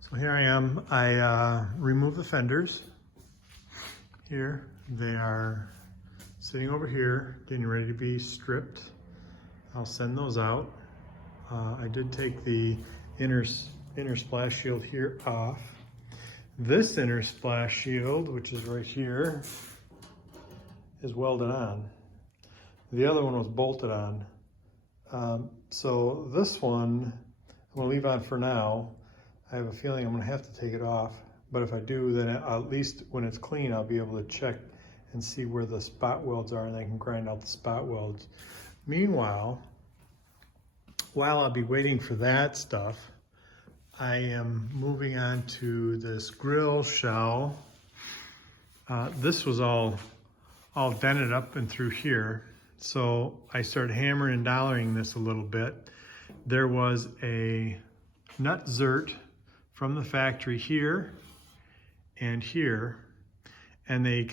So here I am. I removed the fenders. Here they are sitting over here, getting ready to be stripped. I'll send those out. I did take the inner splash shield here off. This inner splash shield, which is right here, is welded on. The other one was bolted on. So this one I'm gonna leave on for now. I have a feeling I'm gonna have to take it off, but if I do, then at least when it's clean, I'll be able to check and see where the spot welds are, and I can grind out the spot welds. Meanwhile, while I'll be waiting for that stuff, I am moving on to this grill shell. This was all dented up and through here. So I started hammering and dollering this a little bit. There was a nut zert from the factory here and here, and they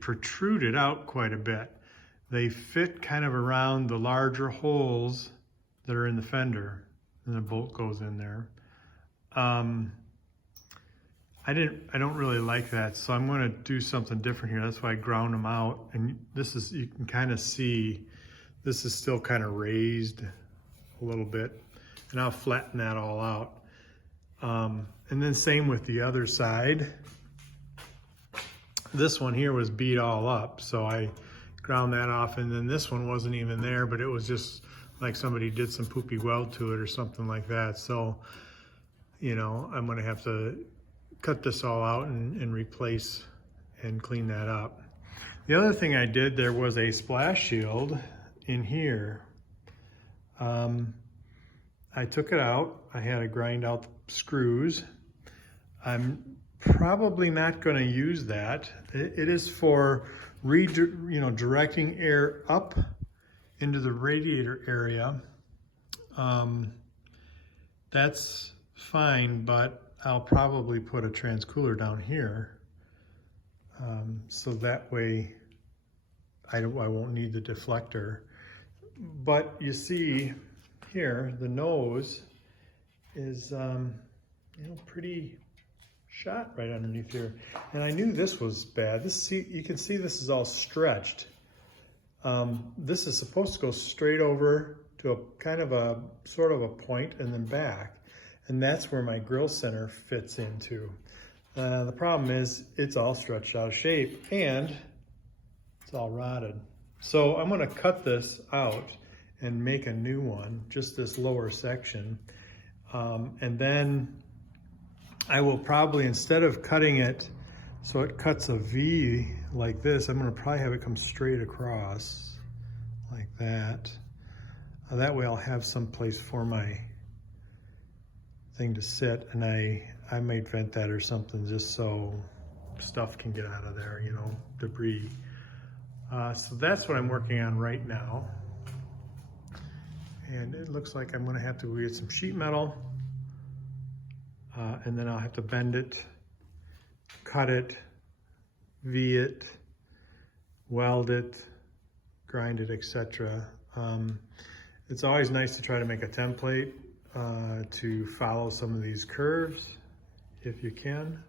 protruded out quite a bit. They fit kind of around the larger holes that are in the fender, and the bolt goes in there. I don't really like that, so I'm going to do something different here. That's why I ground them out, and this is, you can kind of see, this is still kind of raised a little bit, and I'll flatten that all out. And then same with the other side. This one here was beat all up, so I ground that off, and then this one wasn't even there, but it was just like somebody did some poopy weld to it or something like that. So, you know, I'm gonna have to cut this all out and replace and clean that up. The other thing I did, there was a splash shield in here. I took it out. I had to grind out the screws. I'm probably not going to use that. It is for directing air up into the radiator area. That's fine, but I'll probably put a transcooler down here, so that way I won't need the deflector. But you see here, the nose is pretty shot right underneath here, and I knew this was bad. You can see this is all stretched. This is supposed to go straight over to a kind of a sort of a point and then back. And that's where my grill center fits into. The problem is it's all stretched out of shape and it's all rotted. So I'm gonna cut this out and make a new one, just this lower section. And then I will probably, instead of cutting it so it cuts a V like this, I'm gonna probably have it come straight across like that. That way I'll have some place for my thing to sit, and I might vent that or something just so stuff can get out of there, you know, debris. So that's what I'm working on right now. And it looks like I'm gonna have to get some sheet metal, and then I'll have to bend it, cut it, V it, weld it, grind it, etc. It's always nice to try to make a template to follow some of these curves if you can.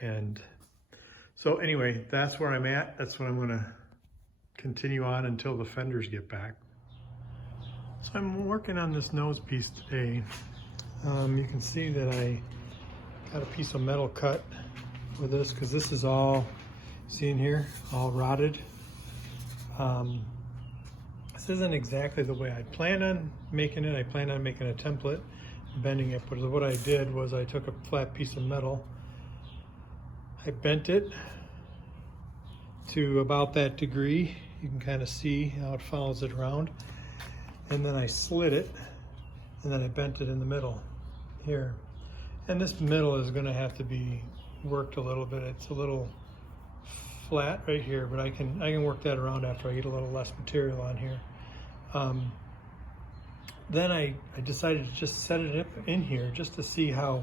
And so anyway, that's where I'm at. That's what I'm going to continue on until the fenders get back. So I'm working on this nose piece today. You can see that I got a piece of metal cut for this, because this is all, see in here, all rotted. This isn't exactly the way I plan on making it. I plan on making a template, bending it, but what I did was I took a flat piece of metal, I bent it to about that degree. You can kind of see how it follows it around. And then I slid it, and then I bent it in the middle here. And this middle is gonna have to be worked a little bit. It's a little flat right here, but I can work that around after I get a little less material on here. Then I decided to just set it up in here just to see how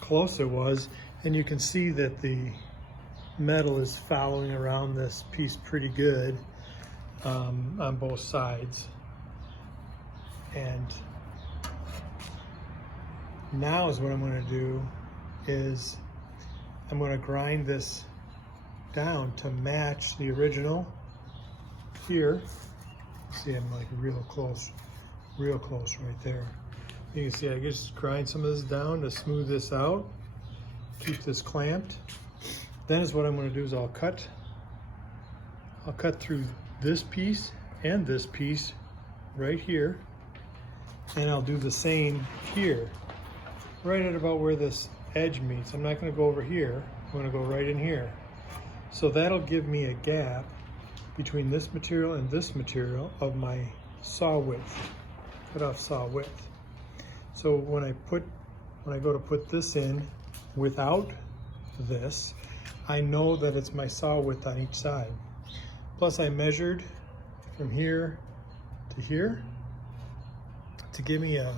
close it was, and you can see that the metal is following around this piece pretty good on both sides. And Now is what I'm going to do is I'm going to grind this down to match the original here. See, I'm like real close right there. You can see I just grind some of this down to smooth this out, keep this clamped. Then is what I'm going to do is I'll cut through this piece and this piece right here, and I'll do the same here, right at about where this edge meets. I'm not going to go over here, I'm going to go right in here. So that'll give me a gap between this material and this material of my saw width, cut off saw width. So when I go to put this in without this, I know that it's my saw width on each side. Plus I measured from here to here to give me a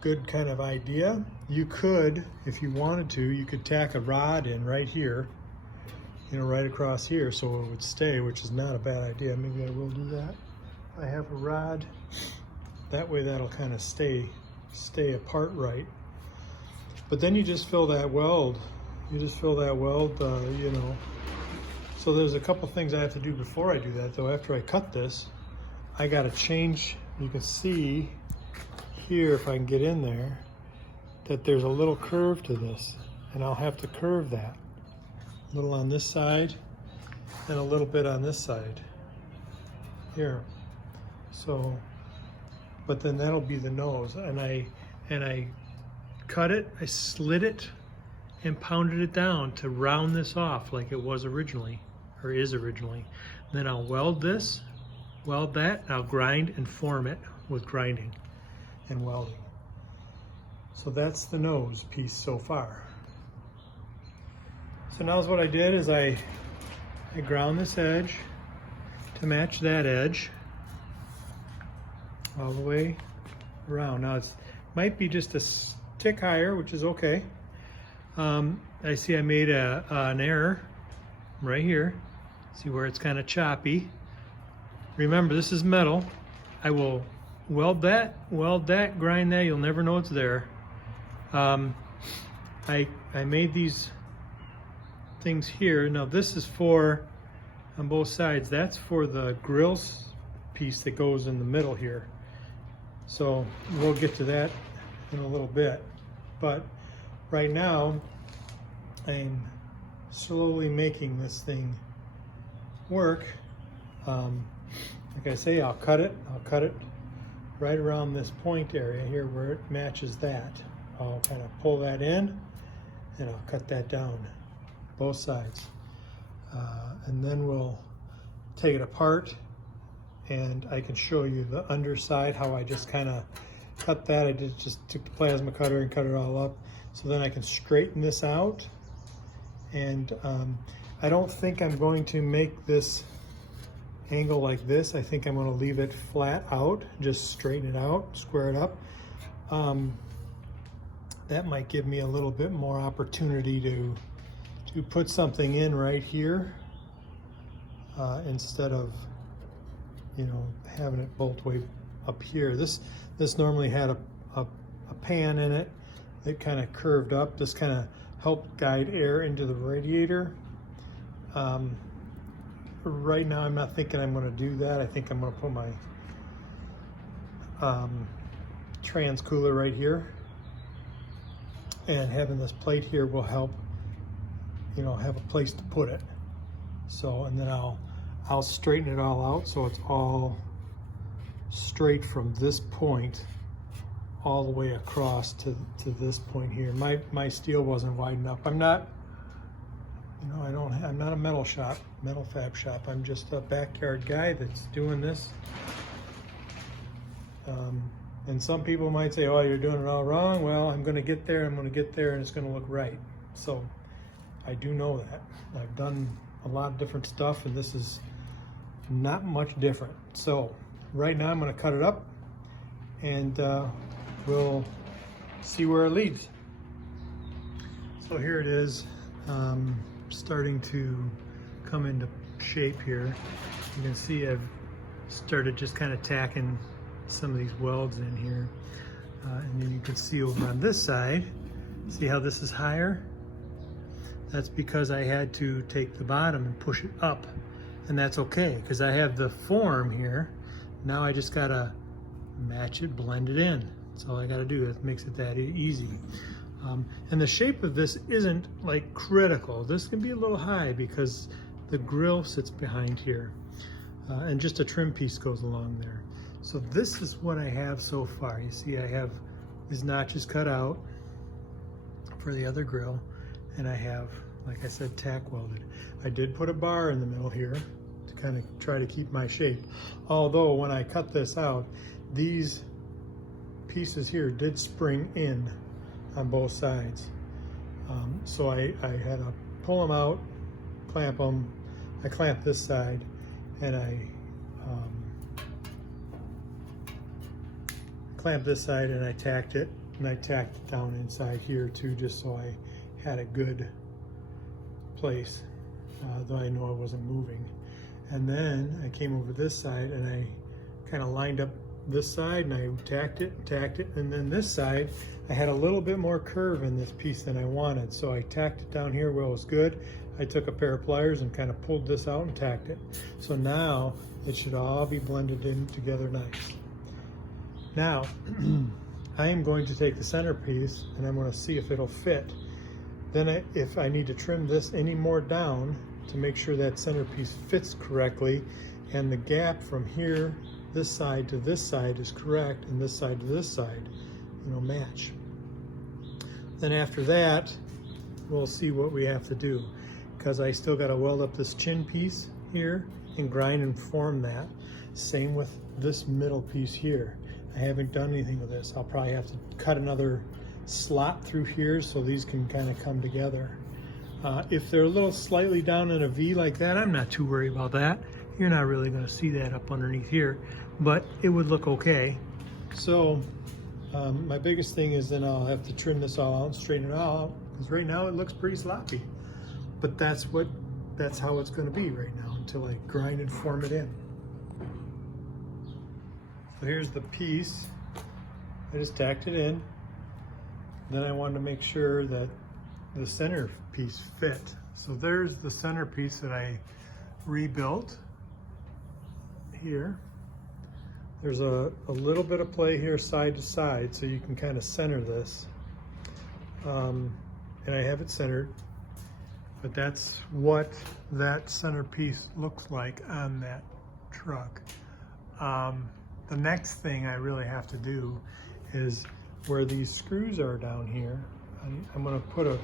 good kind of idea. You could, if you wanted to, you could tack a rod in right here, you know, right across here so it would stay, which is not a bad idea. Maybe I will do that. I have a rod, that way that'll kind of stay apart right. But then you just fill that weld. You know. So there's a couple things I have to do before I do that though. After I cut this, I gotta change, you can see here, if I can get in there, that there's a little curve to this, and I'll have to curve that. A little on this side and a little bit on this side here. So, but then that'll be the nose, and I cut it, I slid it and pounded it down to round this off like it was originally, or is originally. Then I'll weld this, weld that, and I'll grind and form it with grinding and welding. So that's the nose piece so far. So now's what I did is I ground this edge to match that edge all the way around. Now it might be just a tick higher, which is okay. I see I made an error right here. See where it's kind of choppy. Remember, this is metal. I will weld that, grind that. You'll never know it's there. I made these things here. Now this is for, on both sides, that's for the grills piece that goes in the middle here. So we'll get to that in a little bit. But right now, I'm slowly making this thing work. Like I say, I'll cut it right around this point area here where it matches that. I'll kind of pull that in and I'll cut that down, both sides. And then we'll take it apart and I can show you the underside, how I just kind of cut that. I just took the plasma cutter and cut it all up. So then I can straighten this out. And I don't think I'm going to make this angle like this. I think I'm going to leave it flat out, just straighten it out, square it up. That might give me a little bit more opportunity to put something in right here instead of, you know, having it bolt way up here. This normally had a pan in it that kind of curved up. This kind of helped guide air into the radiator. Right now I'm not thinking I'm going to do that. I think I'm going to put my trans cooler right here, and having this plate here will help, you know, have a place to put it. So, and then I'll straighten it all out so it's all straight from this point all the way across to this point here. My steel wasn't wide enough. I'm not, you know, I'm not a metal fab shop. I'm just a backyard guy that's doing this. And some people might say, oh, you're doing it all wrong. Well, I'm gonna get there, and it's gonna look right. So I do know that. I've done a lot of different stuff, and this is not much different. So right now I'm gonna cut it up, and we'll see where it leads. So here it is, starting to come into shape here. You can see I've started just kind of tacking some of these welds in here. And then you can see over on this side, see how this is higher? That's because I had to take the bottom and push it up. And that's okay, because I have the form here. Now I just gotta match it, blend it in. That's all I gotta do. That makes it that easy. And the shape of this isn't like critical. This can be a little high because the grill sits behind here. And just a trim piece goes along there. So this is what I have so far. You see I have these notches cut out for the other grill, and I have, like I said, tack welded. I did put a bar in the middle here to kind of try to keep my shape. Although when I cut this out, these pieces here did spring in on both sides. So I had to pull them out, clamp them. I clamped this side, and I clamped this side, and I tacked it, and I tacked it down inside here too, just so I had a good place, though I know I wasn't moving. And then I came over this side, and I kind of lined up this side, and I tacked it, and then this side, I had a little bit more curve in this piece than I wanted, so I tacked it down here where it was good. I took a pair of pliers and kind of pulled this out and tacked it. So now it should all be blended in together nice. Now, I am going to take the centerpiece and I'm going to see if it'll fit. Then if I need to trim this any more down to make sure that centerpiece fits correctly and the gap from here, this side to this side is correct, and this side to this side, match. Then after that, we'll see what we have to do, because I still got to weld up this chin piece here and grind and form that. Same with this middle piece here. I haven't done anything with this. I'll probably have to cut another slot through here so these can kind of come together. If they're a little slightly down in a V like that, I'm not too worried about that. You're not really going to see that up underneath here, but it would look okay. So my biggest thing is then I'll have to trim this all out and straighten it all out, because right now it looks pretty sloppy. But that's how it's going to be right now until I grind and form it in. So here's the piece. I just tacked it in. Then I wanted to make sure that the center piece fit. So there's the center piece that I rebuilt here. There's a little bit of play here side to side, so you can kind of center this. And I have it centered, but that's what that center piece looks like on that truck. The next thing I really have to do is where these screws are down here, I'm going to put a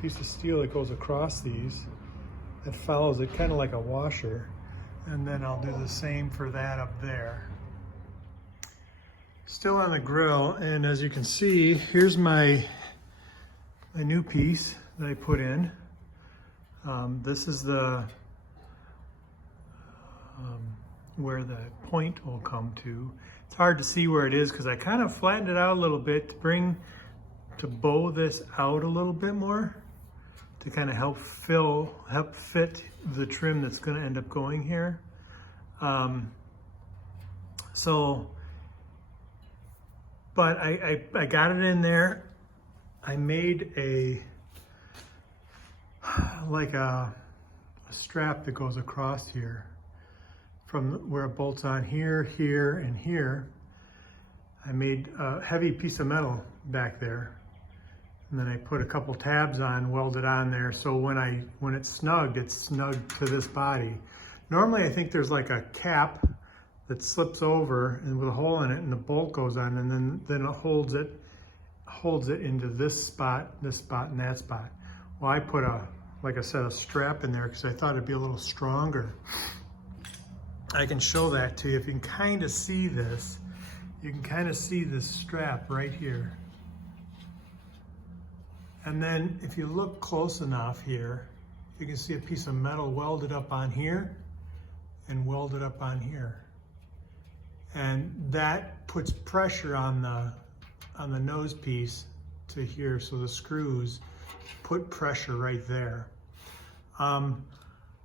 piece of steel that goes across these that follows it kind of like a washer, and then I'll do the same for that up there. Still on the grill, and as you can see, here's my new piece that I put in. This is the where the point will come to. It's hard to see where it is because I kind of flattened it out a little bit to bow this out a little bit more, to kind of help fit the trim that's going to end up going here. But I got it in there. I made a strap that goes across here from where it bolts on here, here, and here. I made a heavy piece of metal back there, and then I put a couple tabs on, welded on there, so when it's snugged to this body. Normally I think there's like a cap that slips over and with a hole in it, and the bolt goes on, and then it holds it into this spot, and that spot. Well, I put like I said, a strap in there because I thought it'd be a little stronger. I can show that to you. If you can kind of see this, you can kind of see this strap right here. And then if you look close enough here, you can see a piece of metal welded up on here and welded up on here. And that puts pressure on the nose piece to here, so the screws put pressure right there.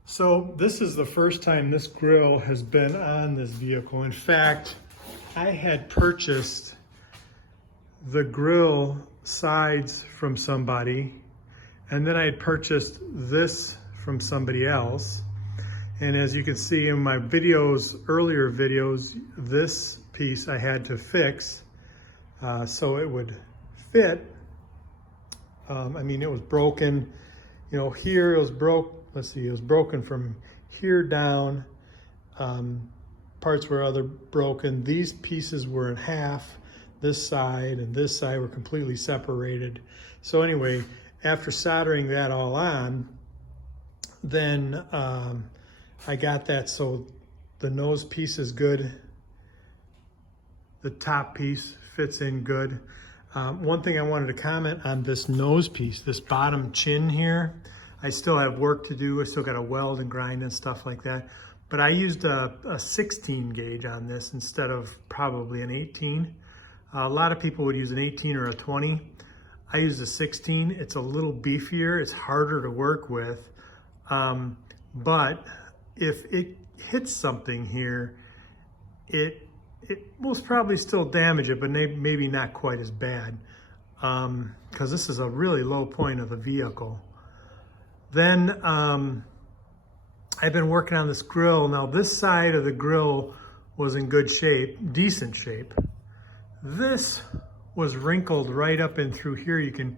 So this is the first time this grill has been on this vehicle. In fact, I had purchased the grill sides from somebody, and then I had purchased this from somebody else. And as you can see in my videos, earlier videos, this piece I had to fix so it would fit. I mean, it was broken, you know, here it was let's see, it was broken from here down. Parts were other broken. These pieces were in half. This side and this side were completely separated. So anyway, after soldering that all on, then I got that so the nose piece is good. The top piece fits in good. One thing I wanted to comment on this nose piece, this bottom chin here, I still have work to do. I still got to weld and grind and stuff like that. But I used a 16 gauge on this instead of probably an 18. A lot of people would use an 18 or a 20. I used a 16. It's a little beefier. It's harder to work with. But if it hits something here, it most probably still damage it, but maybe not quite as bad, because this is a really low point of the vehicle. Then I've been working on this grill. Now this side of the grill was in good shape, decent shape. This was wrinkled right up and through here. You can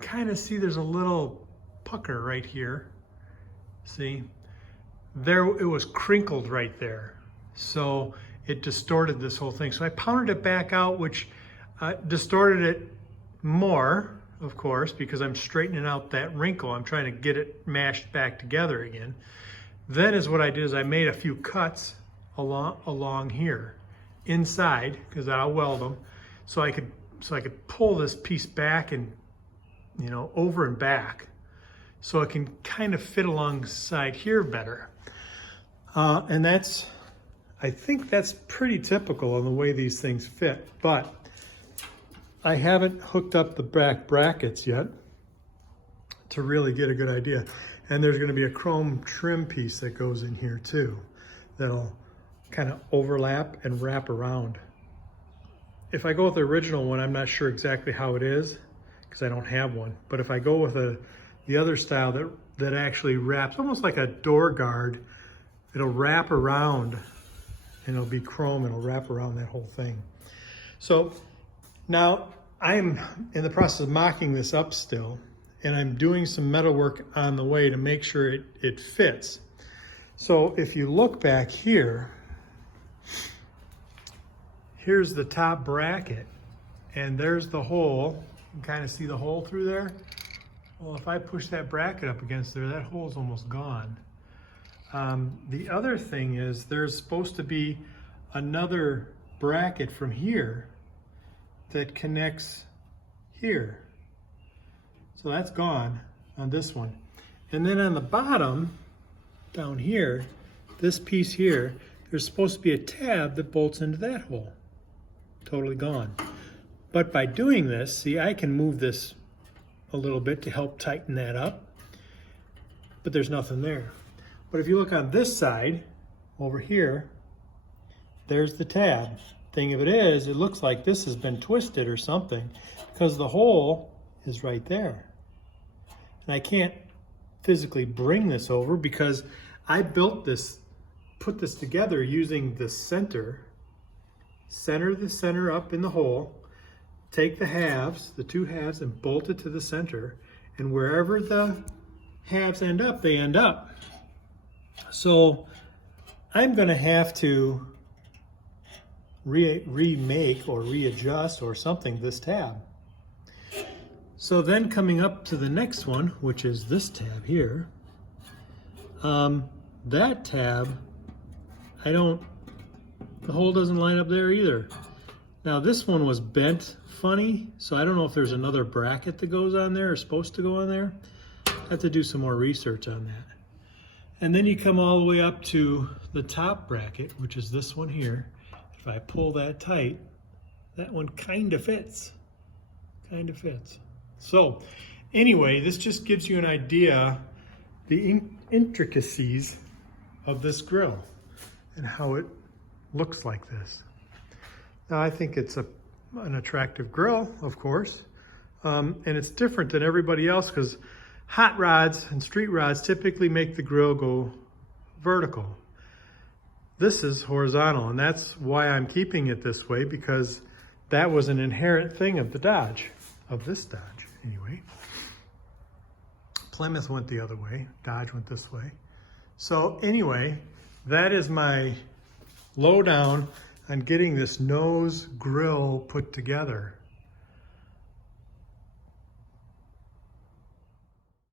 kind of see there's a little pucker right here. See? There, it was crinkled right there. So it distorted this whole thing. So I pounded it back out, which distorted it more, of course, because I'm straightening out that wrinkle. I'm trying to get it mashed back together again. Then is what I did is I made a few cuts along here, inside, because I'll weld them, so I could pull this piece back and, you know, over and back, so it can kind of fit alongside here better. And I think that's pretty typical in the way these things fit, but I haven't hooked up the back brackets yet to really get a good idea. And there's going to be a chrome trim piece that goes in here too, that'll kind of overlap and wrap around. If I go with the original one, I'm not sure exactly how it is because I don't have one. But if I go with the other style that actually wraps, almost like a door guard, it'll wrap around and it'll be chrome and it'll wrap around that whole thing. So now I'm in the process of mocking this up still, and I'm doing some metal work on the way to make sure it fits. So if you look back here, here's the top bracket, and there's the hole. You can kind of see the hole through there. Well, if I push that bracket up against there, that hole's almost gone. The other thing is there's supposed to be another bracket from here that connects here. So that's gone on this one. And then on the bottom, down here, this piece here, there's supposed to be a tab that bolts into that hole. Totally gone. But by doing this, see, I can move this a little bit to help tighten that up, but there's nothing there. But if you look on this side, over here, there's the tab. Thing of it is, it looks like this has been twisted or something because the hole is right there. And I can't physically bring this over because I built this, put this together using the center the center up in the hole, take the halves, the two halves, and bolt it to the center, and wherever the halves end up, they end up. So I'm going to have to remake or readjust or something this tab. So then coming up to the next one, which is this tab here, that tab, the hole doesn't line up there either. Now this one was bent funny, so I don't know if there's another bracket that goes on there or supposed to go on there. I have to do some more research on that. And then you come all the way up to the top bracket, which is this one here. If I pull that tight, that one kind of fits. Kind of fits. So anyway, this just gives you an idea the intricacies of this grill and how it looks like this. Now I think it's a an attractive grill, of course. And it's different than everybody else because hot rods and street rods typically make the grill go vertical. This is horizontal, and that's why I'm keeping it this way, because that was an inherent thing of the Dodge, of this Dodge anyway. Plymouth went the other way, Dodge went this way. So anyway, that is my lowdown on getting this nose grill put together.